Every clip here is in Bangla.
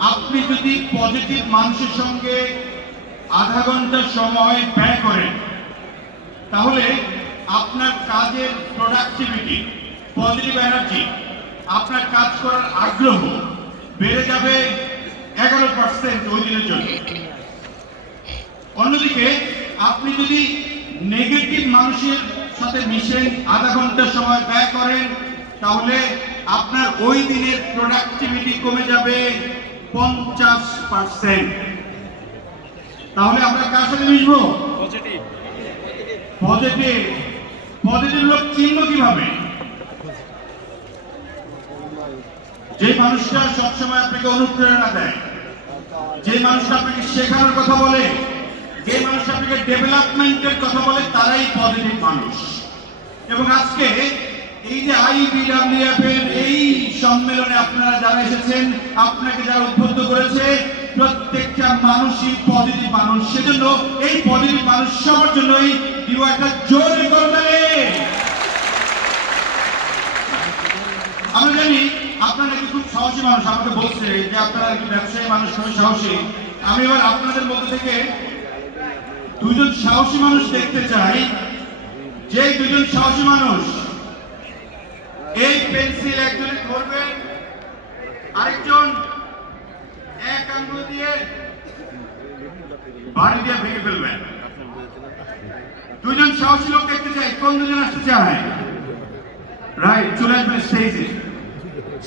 আপনি যদি পজিটিভ মানুষের সঙ্গে আধা ঘণ্টা সময় ব্যয় করেন, তাহলে আপনার কাজের প্রোডাক্টিভিটি পজিটিভ এনার্জি আপনার কাজ করার আগ্রহ বেড়ে যাবে এগারো পার্সেন্ট ওই দিনের জন্য। অন্যদিকে আপনি যদি নেগেটিভ মানুষের সাথে মিশেন আধা ঘণ্টা সময় ব্যয় করেন, তাহলে আপনার ওই দিনের প্রোডাক্টিভিটি কমে যাবে পঞ্চাশ পার্সেন্ট তাহলে আমরা কার সাথে মিশবো? পজিটিভ পজিটিভ পজিটিভ লোক চিনব কীভাবে? যে মানুষটা সবসময় আপনাকে অনুপ্রেরণা দেয় যে মানুষটা আপনাকে শেখানোর কথা বলে যে মানুষ আপনাকে ডেভেলপমেন্টের কথা বলে তারাই পজিটিভ মানুষ। এবং আজকে এই যে আইবিডব্লিউএফ এই সম্মেলনে আপনারা যারা এসেছেন, আপনাকে যারা উদ্বুদ্ধ করেছে, প্রত্যেকটা মানুষই পজিটিভ মানুষ। সেজন্য এই পজিটিভ মানুষ সবার জন্যই দিও একটা জোরে করবে আমরা জানি আপনারা নাকি খুব সাহসী মানুষ, আমাকে বলছে যে আপনারা একটু ব্যবসায়ী মানুষ খুবই সাহসী। আমি এবার আপনাদের মধ্যে থেকে দুজন সাহসী মানুষ দেখতে চাই। যে দুজন সাহসী মানুষ এই পেন্সিল একজনে ধরবেন, আরেকজন এক আঙ্গুল দিয়ে বাড়ি দিয়ে ভেঙে ফেলবেন। দুজন সাহসী লোক দেখতে চাই, কোন দুজন আসতে চায়? রাইট চলে আসবেন স্টেজে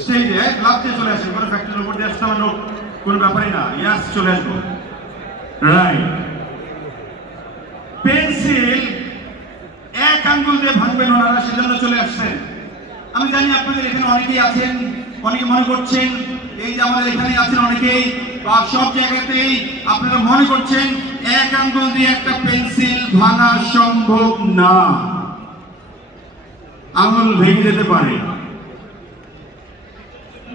স্টেজে লাভ দিয়ে চলে আসেন কোনো ফ্যাক্টরির উপর দিয়ে আসতে আমার লোক, কোনো ব্যাপারই না। ইয়াস চলে আসব। রাইট পেন্সিল এক আঙ্গুল দিয়ে ভাঙবেন ওনারা, সেজন্য চলে আসছেন আমি জানি আপনাদের এখানে অনেকেই আছেন, অনেকে মনে করছেন, এই যে আমাদের এখানে আছেন অনেকেই, বা সব জায়গাতেই আপনারা মনে করছেন, এক আঙ্গুল দিয়ে একটা পেন্সিল ভাঙা সম্ভব না। আঙুল ভেঙে যেতে পারে।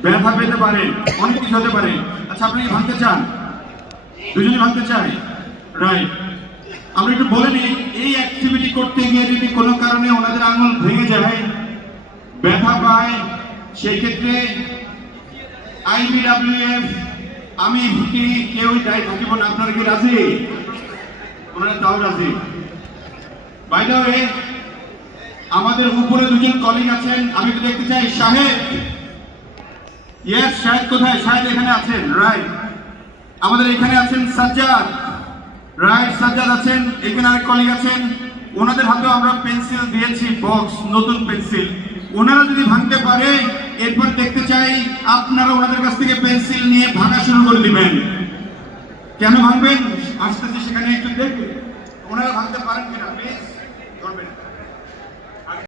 ব্যথা পেতে পারেন অনেক কিছু হতে পারে। আচ্ছা আপনি কি ভাঙতে চান? দুজনে ভাঙতে চাই রাইট আমরা একটু বলে নিই, এই অ্যাক্টিভিটি করতে গিয়ে যদি কোনো কারণে ওনাদের আঙুল ভেঙে যায় ব্যথা পায় সেই ক্ষেত্রে আইবিডব্লিউএফ আমি ভুটি কেউই দায়ী থাকিব না। আপনারা কি রাজি? ওনারা তাও রাজি। বাইরে হয়ে আমাদের উপরে দুজন কলিগ আছেন। আমি তো দেখতে চাই, সাহেব। ইয়েস শাহেদ কোথায়? শাহেদ এখানে আছেন রাইট আমাদের এখানে আছেন সাজ্জাদ। রাইট সাজ্জাদ আছেন। এখানে আরেক কলিগ আছেন। ওনাদের হাতেও আমরা পেন্সিল দিয়েছি বক্স নতুন পেন্সিল ওনারা যদি ভাঙতে পারে, এরপর দেখতে চাই আপনারা ওনাদের কাছ থেকে পেন্সিল নিয়ে ভাঙা শুরু করে দিবেন। কেন ভাঙবেন? আসতেছি সেখানে একটু দেখবেন ওনারা ভাঙতে পারেন কিনা? প্লিজ করবেন